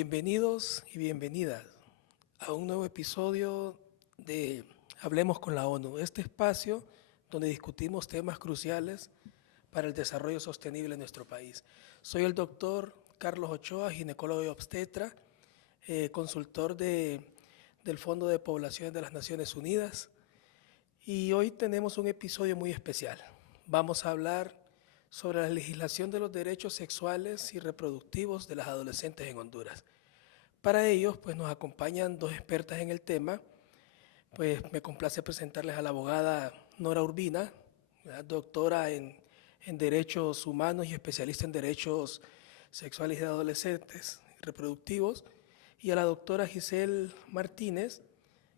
Bienvenidos y bienvenidas a un nuevo episodio de Hablemos con la ONU, este espacio donde discutimos temas cruciales para el desarrollo sostenible en nuestro país. Soy el doctor Carlos Ochoa, ginecólogo y obstetra, consultor del Fondo de Poblaciones de las Naciones Unidas, y hoy tenemos un episodio muy especial. Vamos a hablar sobre la legislación de los derechos sexuales y reproductivos de las adolescentes en Honduras. Para ellos, pues nos acompañan dos expertas en el tema. Pues me complace presentarles a la abogada Nora Urbina, doctora en Derechos Humanos y especialista en Derechos Sexuales de Adolescentes y Reproductivos, y a la doctora Giselle Martínez,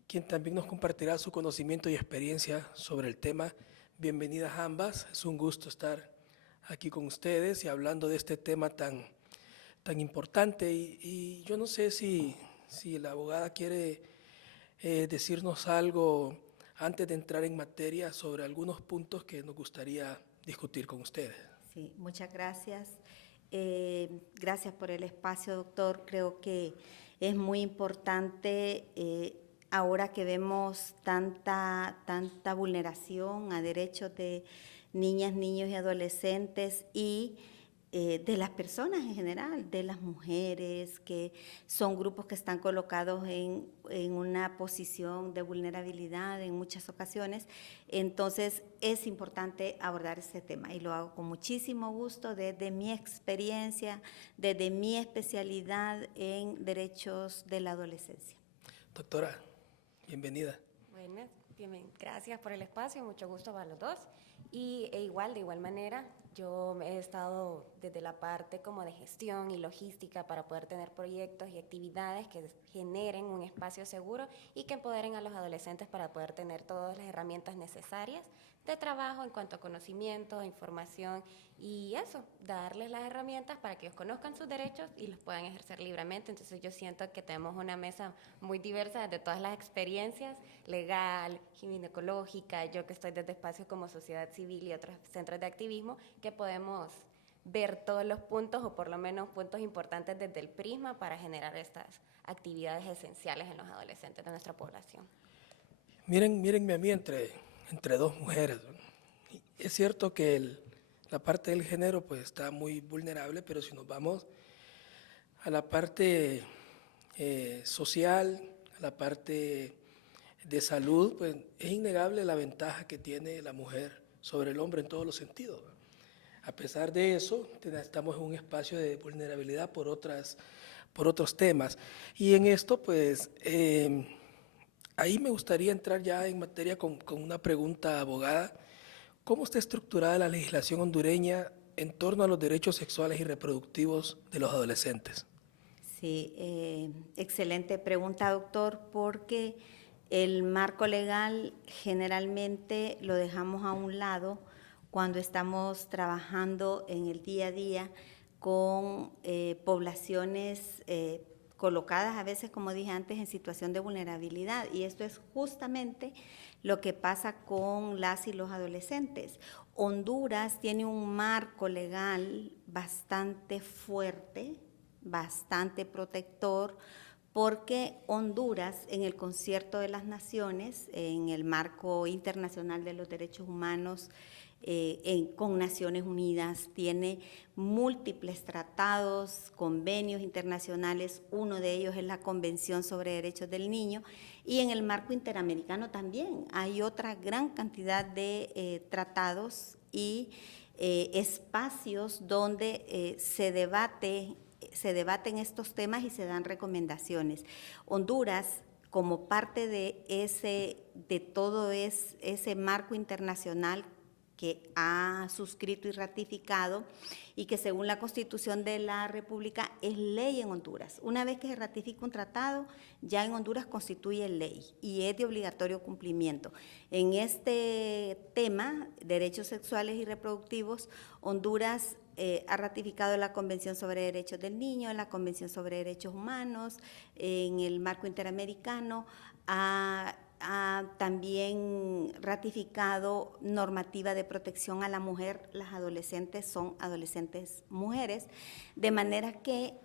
quien también nos compartirá su conocimiento y experiencia sobre el tema. Bienvenidas ambas, es un gusto estar aquí con ustedes y hablando de este tema tan importante. Y yo no sé si la abogada quiere decirnos algo antes de entrar en materia sobre algunos puntos que nos gustaría discutir con ustedes. Sí, muchas gracias. Gracias por el espacio, doctor. Creo que es muy importante ahora que vemos tanta vulneración a derechos de niñas, niños y adolescentes y de las personas en general, de las mujeres, que son grupos que están colocados en una posición de vulnerabilidad en muchas ocasiones. Entonces es importante abordar este tema y lo hago con muchísimo gusto desde mi experiencia, desde mi especialidad en derechos de la adolescencia. Doctora, bienvenida. Buenas, gracias por el espacio, mucho gusto para los dos. De igual manera, yo he estado desde la parte como de gestión y logística para poder tener proyectos y actividades que generen un espacio seguro y que empoderen a los adolescentes para poder tener todas las herramientas necesarias de trabajo en cuanto a conocimiento, información y eso, darles las herramientas para que ellos conozcan sus derechos y los puedan ejercer libremente. Entonces yo siento que tenemos una mesa muy diversa de todas las experiencias, legal, ginecológica, yo que estoy desde espacios como sociedad civil y otros centros de activismo, que podemos ver todos los puntos o por lo menos puntos importantes desde el prisma para generar estas actividades esenciales en los adolescentes de nuestra población. Mírenme a mí entre dos mujeres. Es cierto que la parte del género pues está muy vulnerable, pero si nos vamos a la parte social, a la parte de salud, pues es innegable la ventaja que tiene la mujer sobre el hombre en todos los sentidos. A pesar de eso, estamos en un espacio de vulnerabilidad por otros temas. Y en esto, pues, ahí me gustaría entrar ya en materia con una pregunta, abogada. ¿Cómo está estructurada la legislación hondureña en torno a los derechos sexuales y reproductivos de los adolescentes? Sí, excelente pregunta, doctor, porque el marco legal generalmente lo dejamos a un lado cuando estamos trabajando en el día a día con poblaciones colocadas a veces, como dije antes, en situación de vulnerabilidad. Y esto es justamente lo que pasa con las y los adolescentes. Honduras tiene un marco legal bastante fuerte, bastante protector, porque Honduras, en el Concierto de las Naciones, en el marco internacional de los derechos humanos, con Naciones Unidas, tiene múltiples tratados, convenios internacionales, uno de ellos es la Convención sobre Derechos del Niño, y en el marco interamericano también hay otra gran cantidad de tratados y espacios donde se debaten estos temas y se dan recomendaciones. Honduras, como parte de todo ese marco internacional que ha suscrito y ratificado y que según la Constitución de la República es ley en Honduras. Una vez que se ratifica un tratado, ya en Honduras constituye ley y es de obligatorio cumplimiento. En este tema, derechos sexuales y reproductivos, Honduras ha ratificado la Convención sobre Derechos del Niño, la Convención sobre Derechos Humanos, en el marco interamericano, ha también ratificado normativa de protección a la mujer. Las adolescentes son adolescentes mujeres, de manera que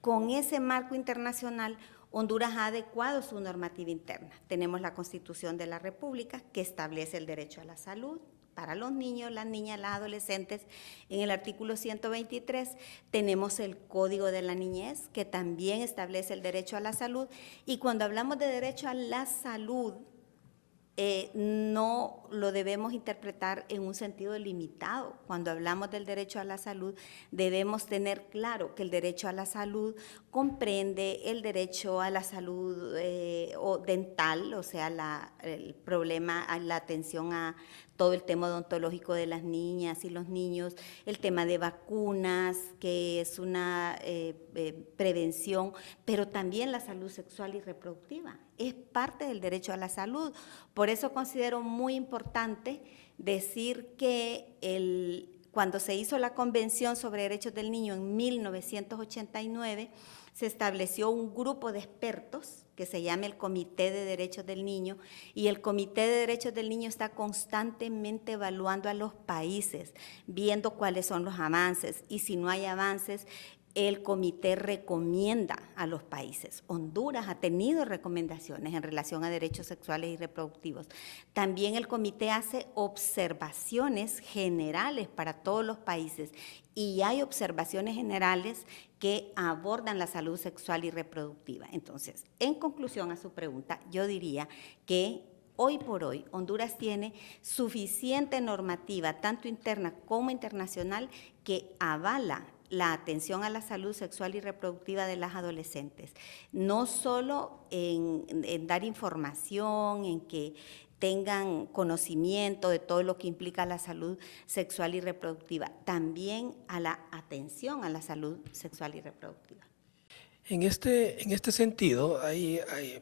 Con ese marco internacional, Honduras ha adecuado su normativa interna. Tenemos la Constitución de la República, que establece el derecho a la salud para los niños, las niñas, las adolescentes. En el artículo 123 tenemos el Código de la Niñez, que también establece el derecho a la salud. Y cuando hablamos de derecho a la salud, no lo debemos interpretar en un sentido limitado. Cuando hablamos del derecho a la salud, debemos tener claro que el derecho a la salud comprende el derecho a la salud dental, o sea, el problema, la atención a todo el tema odontológico de las niñas y los niños, el tema de vacunas, que es una prevención, pero también la salud sexual y reproductiva. Es parte del derecho a la salud. Por eso considero muy importante decir que cuando se hizo la Convención sobre Derechos del Niño en 1989, se estableció un grupo de expertos que se llama el Comité de Derechos del Niño, y el Comité de Derechos del Niño está constantemente evaluando a los países, viendo cuáles son los avances, y si no hay avances, el comité recomienda a los países. Honduras ha tenido recomendaciones en relación a derechos sexuales y reproductivos. También el comité hace observaciones generales para todos los países, y hay observaciones generales que abordan la salud sexual y reproductiva. Entonces, en conclusión a su pregunta, yo diría que hoy por hoy Honduras tiene suficiente normativa, tanto interna como internacional, que avala la atención a la salud sexual y reproductiva de las adolescentes, no solo en dar información, en que tengan conocimiento de todo lo que implica la salud sexual y reproductiva, también a la atención a la salud sexual y reproductiva. En este sentido,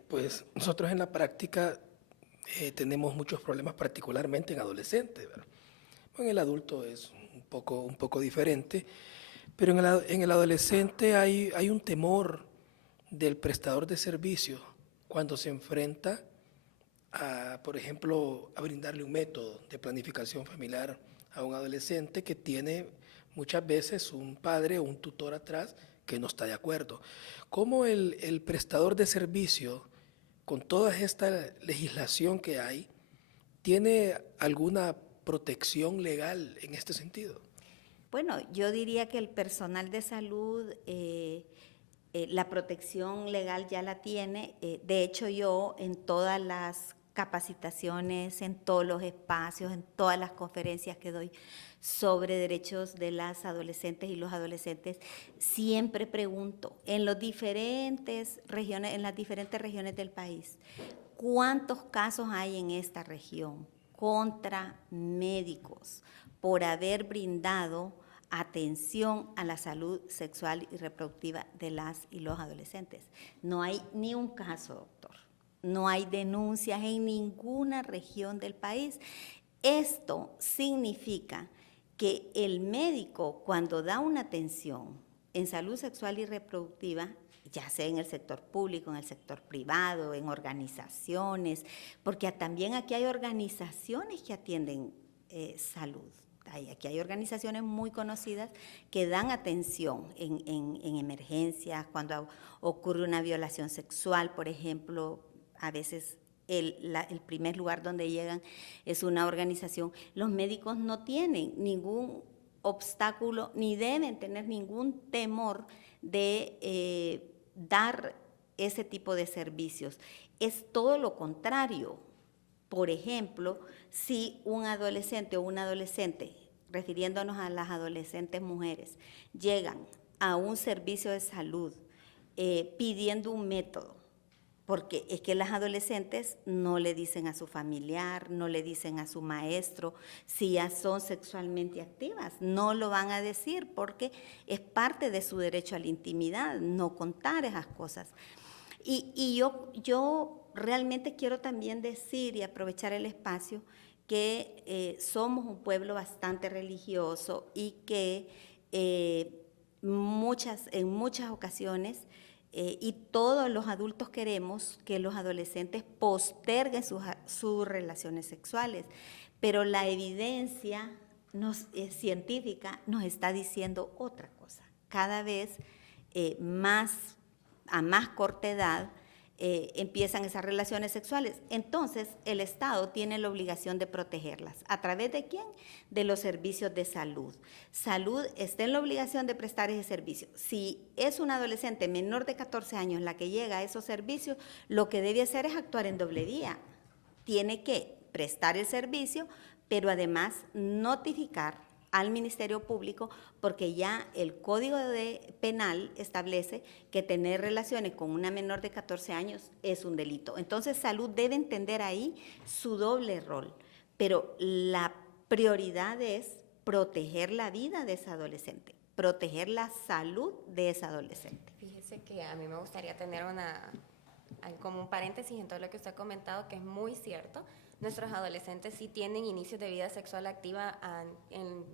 pues nosotros en la práctica tenemos muchos problemas, particularmente en adolescentes, ¿verdad? En el adulto es un poco diferente, pero en el adolescente hay un temor del prestador de servicios cuando se enfrenta por ejemplo, a brindarle un método de planificación familiar a un adolescente que tiene muchas veces un padre o un tutor atrás que no está de acuerdo. ¿Cómo el prestador de servicio, con toda esta legislación que hay, tiene alguna protección legal en este sentido? Bueno, yo diría que el personal de salud, la protección legal ya la tiene. De hecho, yo en todas las capacitaciones, en todos los espacios, en todas las conferencias que doy sobre derechos de las adolescentes y los adolescentes, siempre pregunto en las diferentes regiones del país, ¿cuántos casos hay en esta región contra médicos por haber brindado atención a la salud sexual y reproductiva de las y los adolescentes? No hay ni un caso, doctor. No hay denuncias en ninguna región del país. Esto significa que el médico, cuando da una atención en salud sexual y reproductiva, ya sea en el sector público, en el sector privado, en organizaciones, porque también aquí hay organizaciones que atienden salud. Aquí hay organizaciones muy conocidas que dan atención en emergencias, cuando ocurre una violación sexual, por ejemplo. A veces el primer lugar donde llegan es una organización. Los médicos no tienen ningún obstáculo ni deben tener ningún temor de dar ese tipo de servicios. Es todo lo contrario. Por ejemplo, si un adolescente o una adolescente, refiriéndonos a las adolescentes mujeres, llegan a un servicio de salud pidiendo un método, porque es que las adolescentes no le dicen a su familiar, no le dicen a su maestro si ya son sexualmente activas, no lo van a decir porque es parte de su derecho a la intimidad, no contar esas cosas. Y yo realmente quiero también decir y aprovechar el espacio que somos un pueblo bastante religioso y que en muchas ocasiones y todos los adultos queremos que los adolescentes posterguen sus relaciones sexuales, pero la evidencia científica nos está diciendo otra cosa. Cada vez a más corta edad, empiezan esas relaciones sexuales. Entonces, el Estado tiene la obligación de protegerlas. ¿A través de quién? De los servicios de salud. Salud está en la obligación de prestar ese servicio. Si es una adolescente menor de 14 años la que llega a esos servicios, lo que debe hacer es actuar en doble vía. Tiene que prestar el servicio, pero además notificar al Ministerio Público, porque ya el Código Penal establece que tener relaciones con una menor de 14 años es un delito. Entonces, salud debe entender ahí su doble rol, pero la prioridad es proteger la vida de esa adolescente, proteger la salud de esa adolescente. Fíjese que a mí me gustaría tener como un paréntesis en todo lo que usted ha comentado, que es muy cierto. Nuestros adolescentes sí tienen inicios de vida sexual activa en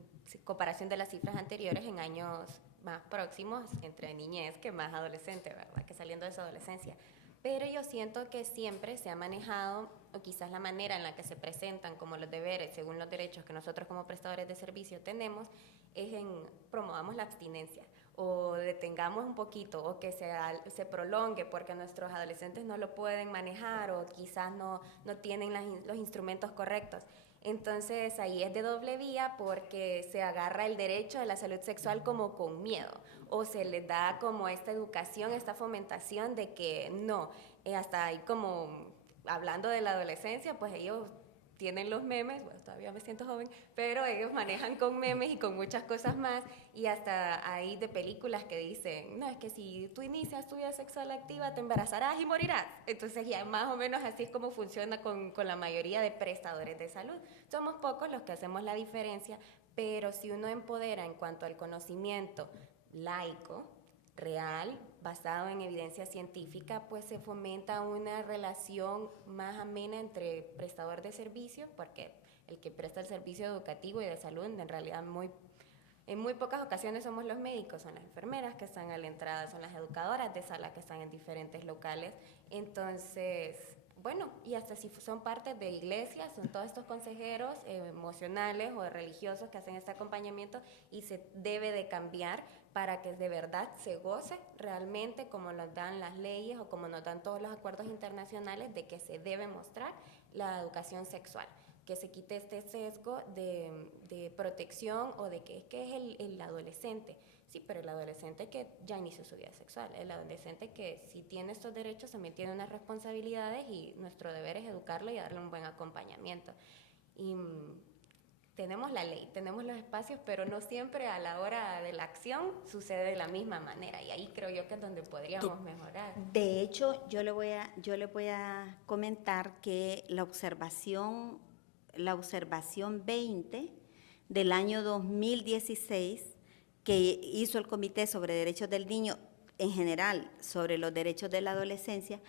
comparación de las cifras anteriores en años más próximos, entre niñez que más adolescente, ¿verdad? Que saliendo de su adolescencia. Pero yo siento que siempre se ha manejado, o quizás la manera en la que se presentan como los deberes, según los derechos que nosotros como prestadores de servicio tenemos, es en promovamos la abstinencia, o detengamos un poquito, o que se prolongue porque nuestros adolescentes no lo pueden manejar, o quizás no tienen los instrumentos correctos. Entonces ahí es de doble vía porque se agarra el derecho de la salud sexual como con miedo, o se les da como esta educación, esta fomentación de que no, hasta ahí como hablando de la adolescencia, pues ellos tienen los memes, bueno, todavía me siento joven, pero ellos manejan con memes y con muchas cosas más, y hasta hay de películas que dicen, no, es que si tú inicias tu vida sexual activa te embarazarás y morirás. Entonces ya más o menos así es como funciona con la mayoría de prestadores de salud. Somos pocos los que hacemos la diferencia, pero si uno empodera en cuanto al conocimiento laico, real, basado en evidencia científica, pues se fomenta una relación más amena entre prestador de servicio, porque el que presta el servicio educativo y de salud, en realidad en muy pocas ocasiones somos los médicos, son las enfermeras que están a la entrada, son las educadoras de sala que están en diferentes locales. Entonces, bueno, y hasta si son parte de iglesias, son todos estos consejeros emocionales o religiosos que hacen este acompañamiento, y se debe de cambiar para que de verdad se goce realmente como nos dan las leyes o como nos dan todos los acuerdos internacionales de que se debe mostrar la educación sexual, que se quite este sesgo de protección o de que es el adolescente. Sí, pero el adolescente que ya inició su vida sexual, el adolescente que si tiene estos derechos también tiene unas responsabilidades, y nuestro deber es educarlo y darle un buen acompañamiento. Y tenemos la ley, tenemos los espacios, pero no siempre a la hora de la acción sucede de la misma manera, y ahí creo yo que es donde podríamos mejorar. De hecho, yo le voy a comentar que la observación 20 del año 2016 que hizo el Comité sobre Derechos del Niño, en general sobre los derechos de la adolescencia,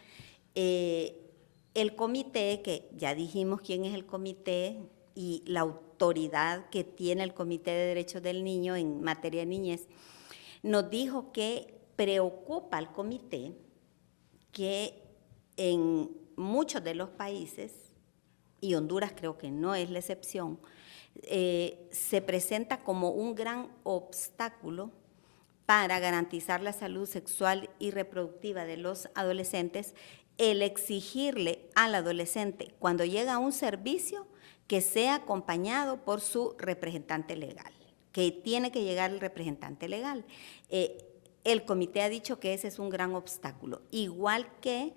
el comité, que ya dijimos quién es el comité y la autoridad que tiene el Comité de Derechos del Niño en materia de niñez, nos dijo que preocupa al comité que en muchos de los países, y Honduras creo que no es la excepción, se presenta como un gran obstáculo para garantizar la salud sexual y reproductiva de los adolescentes el exigirle al adolescente cuando llega a un servicio que sea acompañado por su representante legal, que tiene que llegar el representante legal. El comité ha dicho que ese es un gran obstáculo, igual que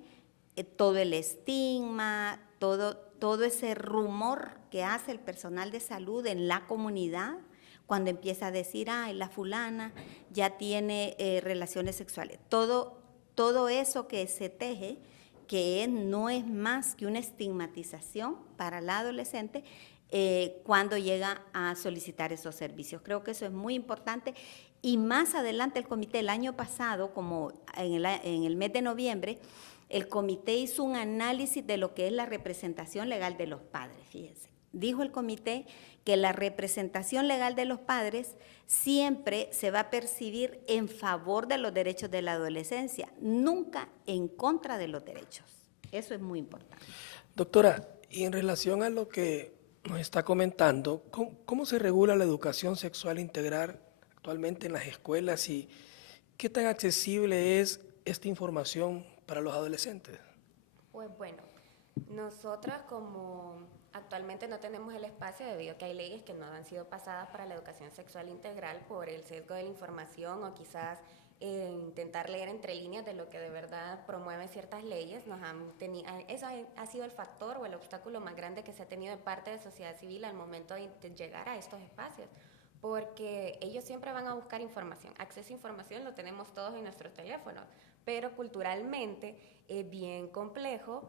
todo el estigma, todo ese rumor que hace el personal de salud en la comunidad cuando empieza a decir, ay, la fulana ya tiene relaciones sexuales. Todo eso que se teje, que no es más que una estigmatización para la adolescente cuando llega a solicitar esos servicios. Creo que eso es muy importante, y más adelante el comité, el año pasado, como en el mes de noviembre, el comité hizo un análisis de lo que es la representación legal de los padres, fíjense. Dijo el comité que la representación legal de los padres siempre se va a percibir en favor de los derechos de la adolescencia, nunca en contra de los derechos. Eso es muy importante. Doctora, y en relación a lo que nos está comentando, ¿cómo se regula la educación sexual integral actualmente en las escuelas, y ¿Qué tan accesible es esta información para los adolescentes? Pues bueno, nosotras como actualmente no tenemos el espacio debido a que hay leyes que no han sido pasadas para la educación sexual integral por el sesgo de la información o quizás intentar leer entre líneas de lo que de verdad promueven ciertas leyes. Eso ha sido el factor o el obstáculo más grande que se ha tenido de parte de sociedad civil al momento de llegar a estos espacios, porque ellos siempre van a buscar información. Acceso a información lo tenemos todos en nuestros teléfonos, pero culturalmente es bien complejo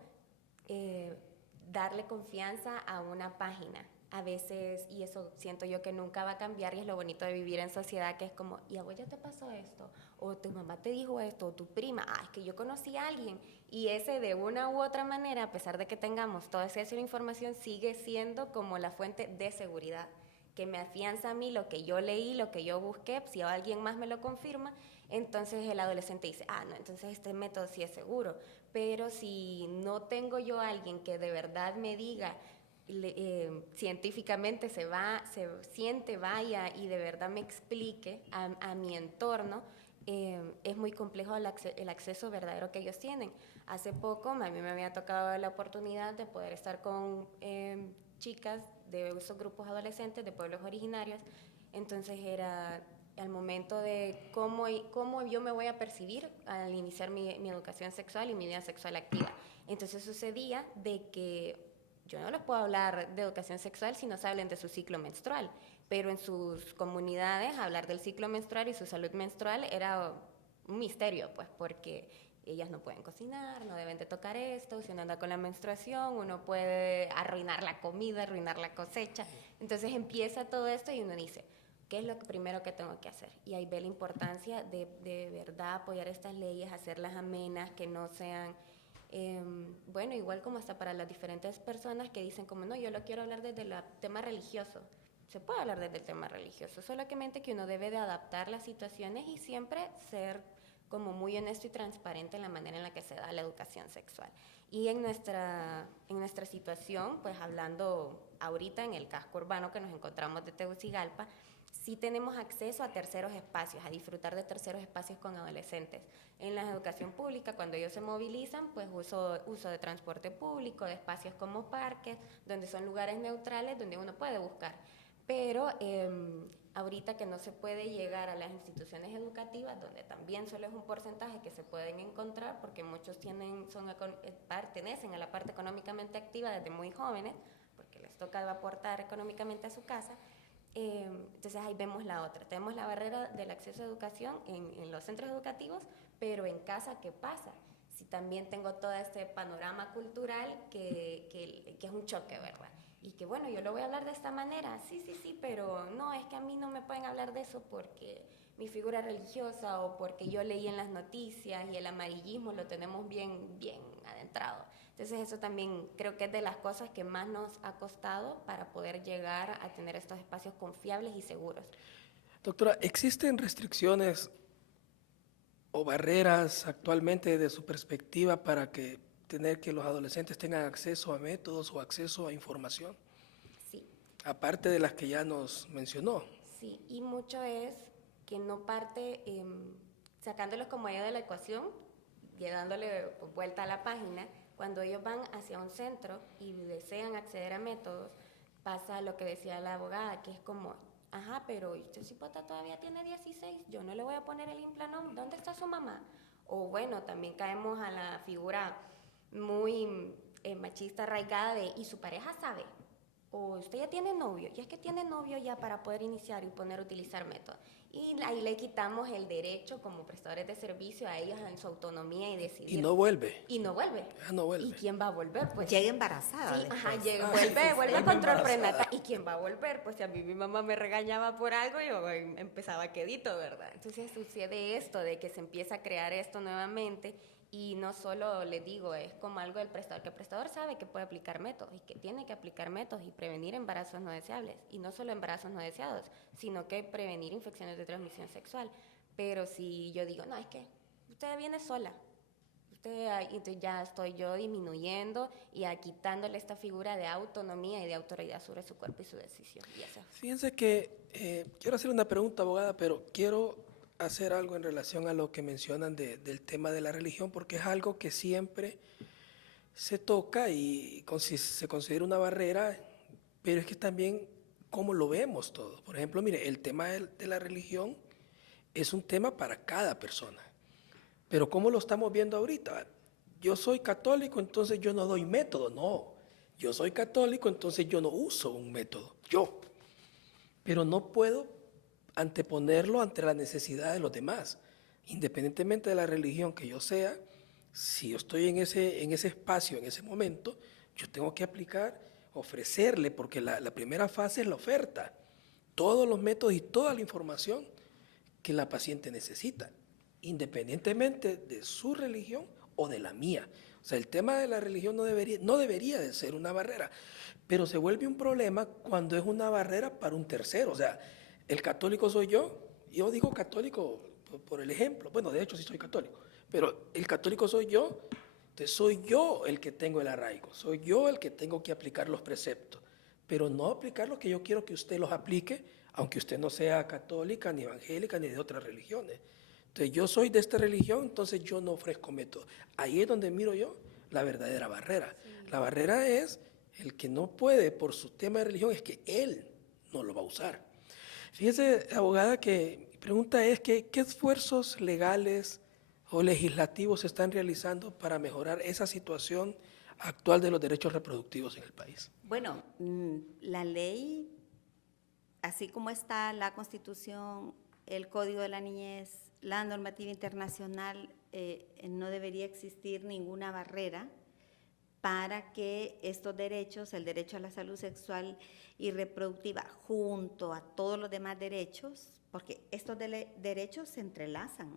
darle confianza a una página. A veces, y eso siento yo que nunca va a cambiar, y es lo bonito de vivir en sociedad, que es como, ¿y a vos ya te pasó esto? O tu mamá te dijo esto, o tu prima, es que yo conocí a alguien, y ese de una u otra manera, a pesar de que tengamos toda esa información, sigue siendo como la fuente de seguridad, que me afianza a mí lo que yo leí, lo que yo busqué. Si alguien más me lo confirma, entonces el adolescente dice, no, entonces este método sí es seguro. Pero si no tengo yo a alguien que de verdad me diga, científicamente se siente, vaya y de verdad me explique a mi entorno, es muy complejo el acceso verdadero que ellos tienen. Hace poco a mí me había tocado la oportunidad de poder estar con chicas de esos grupos adolescentes de pueblos originarios. Entonces era al momento de cómo yo me voy a percibir al iniciar mi educación sexual y mi vida sexual activa. Entonces sucedía de que yo no les puedo hablar de educación sexual si no se hablan de su ciclo menstrual, pero en sus comunidades hablar del ciclo menstrual y su salud menstrual era un misterio, pues, porque ellas no pueden cocinar, no deben de tocar esto, si uno anda con la menstruación, uno puede arruinar la comida, arruinar la cosecha. Entonces empieza todo esto y uno dice, ¿qué es lo primero que tengo que hacer? Y ahí ve la importancia de verdad apoyar estas leyes, hacerlas amenas, que no sean, bueno, igual como hasta para las diferentes personas que dicen como, no, yo lo quiero hablar desde el tema religioso. Se puede hablar desde el tema religioso, solamente que uno debe de adaptar las situaciones y siempre ser como muy honesto y transparente en la manera en la que se da la educación sexual. Y en nuestra situación, pues hablando ahorita en el casco urbano que nos encontramos de Tegucigalpa, sí tenemos acceso a terceros espacios, a disfrutar de terceros espacios con adolescentes. En la educación pública, cuando ellos se movilizan, pues uso de transporte público, de espacios como parques, donde son lugares neutrales donde uno puede buscar. Pero ahorita que no se puede llegar a las instituciones educativas, donde también solo es un porcentaje que se pueden encontrar, porque muchos pertenecen a la parte económicamente activa desde muy jóvenes, porque les toca aportar económicamente a su casa. Entonces ahí vemos la otra. Tenemos la barrera del acceso a educación en los centros educativos, pero en casa, ¿qué pasa? Si también tengo todo este panorama cultural que es un choque, ¿verdad? Y que bueno, yo lo voy a hablar de esta manera, sí, pero no, es que a mí no me pueden hablar de eso porque mi figura religiosa o porque yo leí en las noticias, y el amarillismo lo tenemos bien adentrado. Entonces eso también creo que es de las cosas que más nos ha costado para poder llegar a tener estos espacios confiables y seguros. Doctora, ¿existen restricciones o barreras actualmente de su perspectiva para tener que los adolescentes tengan acceso a métodos o acceso a información? Sí. Aparte de las que ya nos mencionó. Sí, y mucho es que no parte sacándolos como ellos de la ecuación y dándole vuelta a la página. Cuando ellos van hacia un centro y desean acceder a métodos, pasa lo que decía la abogada, que es como, pero este cipota todavía tiene 16, yo no le voy a poner el implanon, ¿dónde está su mamá? O bueno, también caemos a la figura muy machista arraigada de, ¿y su pareja sabe? O usted ya tiene novio, y es que tiene novio ya para poder iniciar y poder utilizar métodos. Y ahí le quitamos el derecho como prestadores de servicio a ellos en su autonomía y decidir. Y no vuelve. Y no vuelve. No vuelve. ¿Y quién va a volver? Pues llega embarazada. Sí, después. vuelve a control prenatal. ¿Y quién va a volver? Pues si a mí mi mamá me regañaba por algo, yo empezaba quedito, ¿verdad? Entonces sucede esto de que se empieza a crear esto nuevamente. Y no solo les digo, es como algo del prestador, que el prestador sabe que puede aplicar métodos y que tiene que aplicar métodos y prevenir embarazos no deseables. Y no solo embarazos no deseados, sino que prevenir infecciones de transmisión sexual. Pero si yo digo, no, es que usted viene sola, entonces ya estoy yo disminuyendo y quitándole esta figura de autonomía y de autoridad sobre su cuerpo y su decisión. Y eso. Fíjense que quiero hacer una pregunta, abogada, pero quiero hacer algo en relación a lo que mencionan del tema de la religión, porque es algo que siempre se toca y se considera una barrera, pero es que también cómo lo vemos todo. Por ejemplo, mire, el tema de la religión es un tema para cada persona, pero ¿cómo lo estamos viendo ahorita? Yo soy católico, entonces yo no doy método, no. Yo soy católico, entonces yo no uso un método, yo. Pero no puedo anteponerlo ante la necesidad de los demás. Independientemente de la religión que yo sea, si yo estoy en ese espacio, en ese momento, yo tengo que aplicar, ofrecerle, porque la primera fase es la oferta, todos los métodos y toda la información que la paciente necesita, independientemente de su religión o de la mía. O sea, el tema de la religión no debería de ser una barrera, pero se vuelve un problema cuando es una barrera para un tercero. O sea, el católico soy yo digo católico por el ejemplo, bueno, de hecho sí soy católico, pero el católico soy yo, entonces soy yo el que tengo el arraigo, soy yo el que tengo que aplicar los preceptos, pero no aplicar los que yo quiero que usted los aplique, aunque usted no sea católica, ni evangélica, ni de otras religiones. Entonces yo soy de esta religión, entonces yo no ofrezco método. Ahí es donde miro yo la verdadera barrera. Sí. La barrera es el que no puede por su tema de religión, es que él no lo va a usar. Fíjese, abogada, que mi pregunta es que ¿qué esfuerzos legales o legislativos se están realizando para mejorar esa situación actual de los derechos reproductivos en el país? Bueno, la ley, así como está la Constitución, el Código de la Niñez, la normativa internacional, no debería existir ninguna barrera para que estos derechos, el derecho a la salud sexual y reproductiva, junto a todos los demás derechos, porque estos derechos se entrelazan,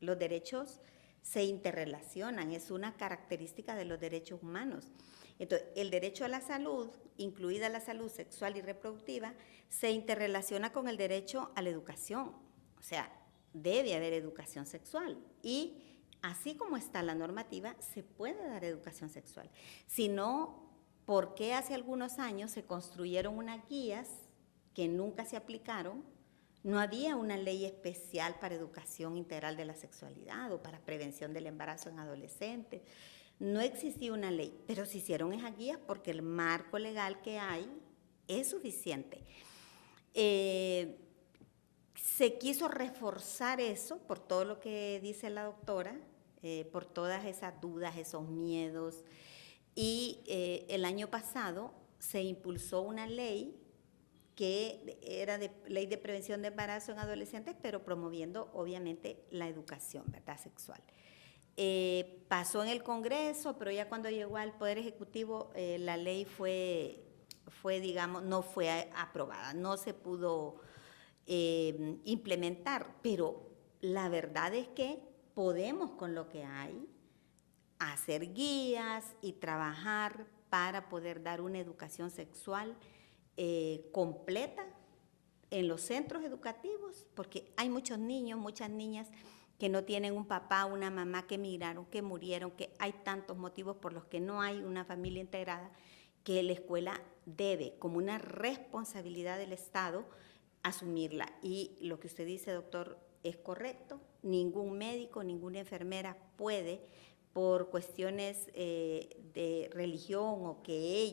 los derechos se interrelacionan, es una característica de los derechos humanos. Entonces, el derecho a la salud, incluida la salud sexual y reproductiva, se interrelaciona con el derecho a la educación. O sea, debe haber educación sexual y así como está la normativa, se puede dar educación sexual. Si no, ¿por qué hace algunos años se construyeron unas guías que nunca se aplicaron? No había una ley especial para educación integral de la sexualidad o para prevención del embarazo en adolescentes. No existía una ley, pero se hicieron esas guías porque el marco legal que hay es suficiente. Se quiso reforzar eso por todo lo que dice la doctora, por todas esas dudas, esos miedos. Y el año pasado se impulsó una ley que era ley de prevención de embarazo en adolescentes, pero promoviendo obviamente la educación, ¿verdad?, sexual. Pasó en el Congreso, pero ya cuando llegó al Poder Ejecutivo la ley fue, digamos, no fue aprobada, no se pudo implementar, pero la verdad es que podemos con lo que hay hacer guías y trabajar para poder dar una educación sexual completa en los centros educativos, porque hay muchos niños, muchas niñas que no tienen un papá, una mamá que emigraron, que murieron, que hay tantos motivos por los que no hay una familia integrada, que la escuela debe, como una responsabilidad del Estado, asumirla. Y lo que usted dice, doctor, es correcto. Ningún médico, ninguna enfermera puede, por cuestiones de religión o que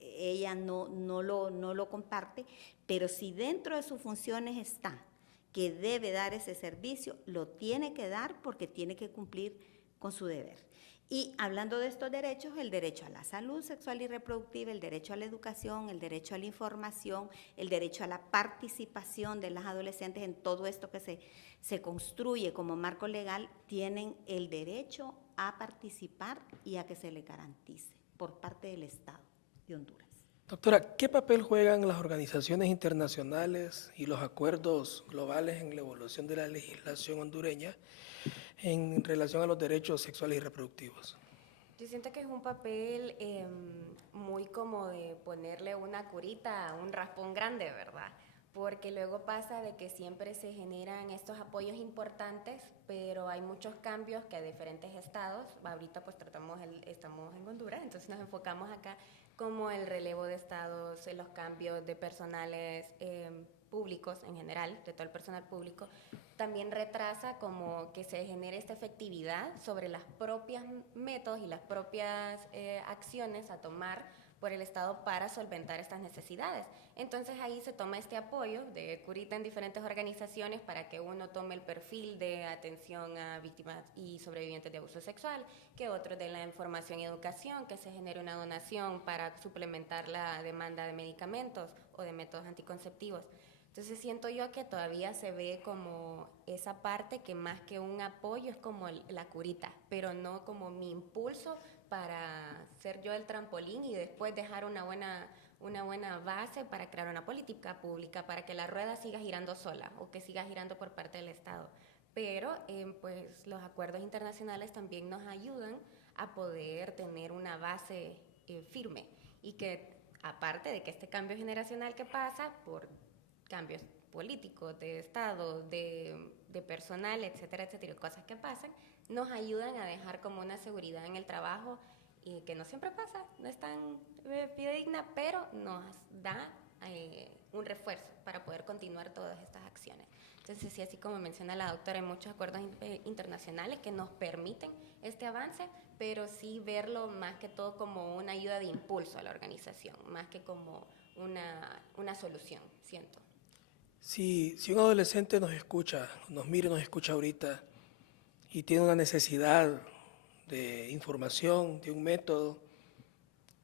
ella no lo comparte, pero si dentro de sus funciones está que debe dar ese servicio, lo tiene que dar porque tiene que cumplir con su deber. Y hablando de estos derechos, el derecho a la salud sexual y reproductiva, el derecho a la educación, el derecho a la información, el derecho a la participación de las adolescentes en todo esto que se construye como marco legal, tienen el derecho a participar y a que se les garantice por parte del Estado de Honduras. Doctora, ¿qué papel juegan las organizaciones internacionales y los acuerdos globales en la evolución de la legislación hondureña en relación a los derechos sexuales y reproductivos? Yo siento que es un papel muy como de ponerle una curita a un raspón grande, ¿verdad? Porque luego pasa de que siempre se generan estos apoyos importantes, pero hay muchos cambios que a diferentes estados, ahorita pues estamos en Honduras, entonces nos enfocamos acá, como el relevo de estados, los cambios de personales públicos en general, de todo el personal público, también retrasa como que se genere esta efectividad sobre las propias métodos y las propias acciones a tomar por el Estado para solventar estas necesidades. Entonces ahí se toma este apoyo de Curita en diferentes organizaciones para que uno tome el perfil de atención a víctimas y sobrevivientes de abuso sexual, que otro de la información y educación, que se genere una donación para suplementar la demanda de medicamentos o de métodos anticonceptivos. Entonces siento yo que todavía se ve como esa parte que más que un apoyo es como la curita, pero no como mi impulso para ser yo el trampolín y después dejar una buena base para crear una política pública, para que la rueda siga girando sola o que siga girando por parte del Estado. Pero pues los acuerdos internacionales también nos ayudan a poder tener una base firme y que aparte de que este cambio generacional que pasa por cambios políticos, de Estado, de personal, etcétera, etcétera, cosas que pasan, nos ayudan a dejar como una seguridad en el trabajo y que no siempre pasa, no es tan fidedigna, pero nos da un refuerzo para poder continuar todas estas acciones. Entonces, sí, así como menciona la doctora, hay muchos acuerdos internacionales que nos permiten este avance, pero sí verlo más que todo como una ayuda de impulso a la organización, más que como una solución, siento. Si un adolescente nos escucha, nos mira y nos escucha ahorita y tiene una necesidad de información, de un método,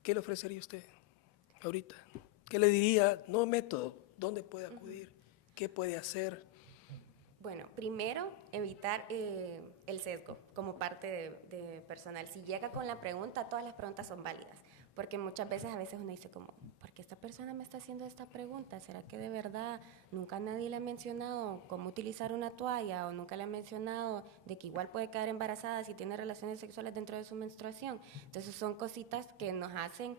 ¿qué le ofrecería usted ahorita? ¿Qué le diría? No método, ¿dónde puede acudir? ¿Qué puede hacer? Bueno, primero, evitar el sesgo como parte de personal. Si llega con la pregunta, todas las preguntas son válidas, porque muchas veces uno dice como, ¿por qué esta persona me está haciendo esta pregunta? ¿Será que de verdad nunca nadie le ha mencionado cómo utilizar una toalla o nunca le ha mencionado de que igual puede quedar embarazada si tiene relaciones sexuales dentro de su menstruación? Entonces son cositas que nos hacen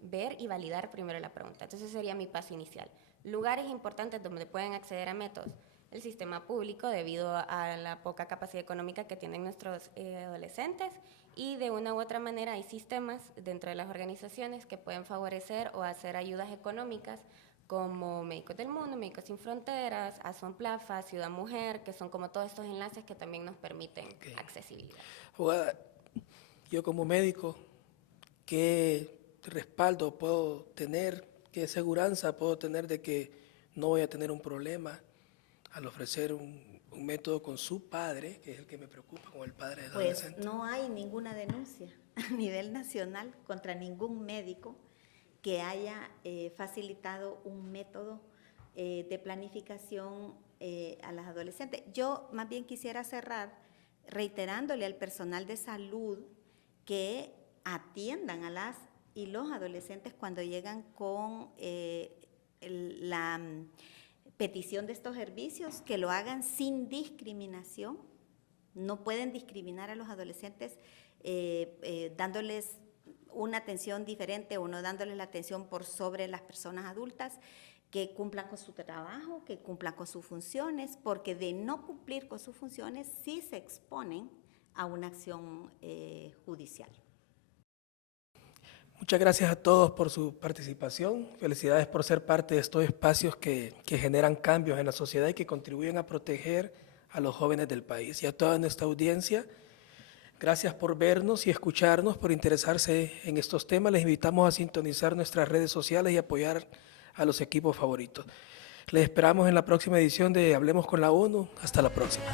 ver y validar primero la pregunta. Entonces sería mi paso inicial. Lugares importantes donde pueden acceder a métodos. El sistema público debido a la poca capacidad económica que tienen nuestros adolescentes y de una u otra manera hay sistemas dentro de las organizaciones que pueden favorecer o hacer ayudas económicas como Médicos del Mundo, Médicos Sin Fronteras, Azon Plafa, Ciudad Mujer, que son como todos estos enlaces que también nos permiten accesibilidad. Abogada, yo como médico, ¿qué respaldo puedo tener, qué seguridad puedo tener de que no voy a tener un problema al ofrecer un método con su padre, que es el que me preocupa, con el padre del adolescente? Pues no hay ninguna denuncia a nivel nacional contra ningún médico que haya facilitado un método de planificación a las adolescentes. Yo más bien quisiera cerrar reiterándole al personal de salud que atiendan a las y los adolescentes cuando llegan con la petición de estos servicios, que lo hagan sin discriminación. No pueden discriminar a los adolescentes dándoles una atención diferente o no dándoles la atención por sobre las personas adultas, que cumplan con su trabajo, que cumplan con sus funciones, porque de no cumplir con sus funciones sí se exponen a una acción judicial. Muchas gracias a todos por su participación. Felicidades por ser parte de estos espacios que generan cambios en la sociedad y que contribuyen a proteger a los jóvenes del país. Y a toda nuestra audiencia, gracias por vernos y escucharnos, por interesarse en estos temas. Les invitamos a sintonizar nuestras redes sociales y apoyar a los equipos favoritos. Les esperamos en la próxima edición de Hablemos con la ONU. Hasta la próxima.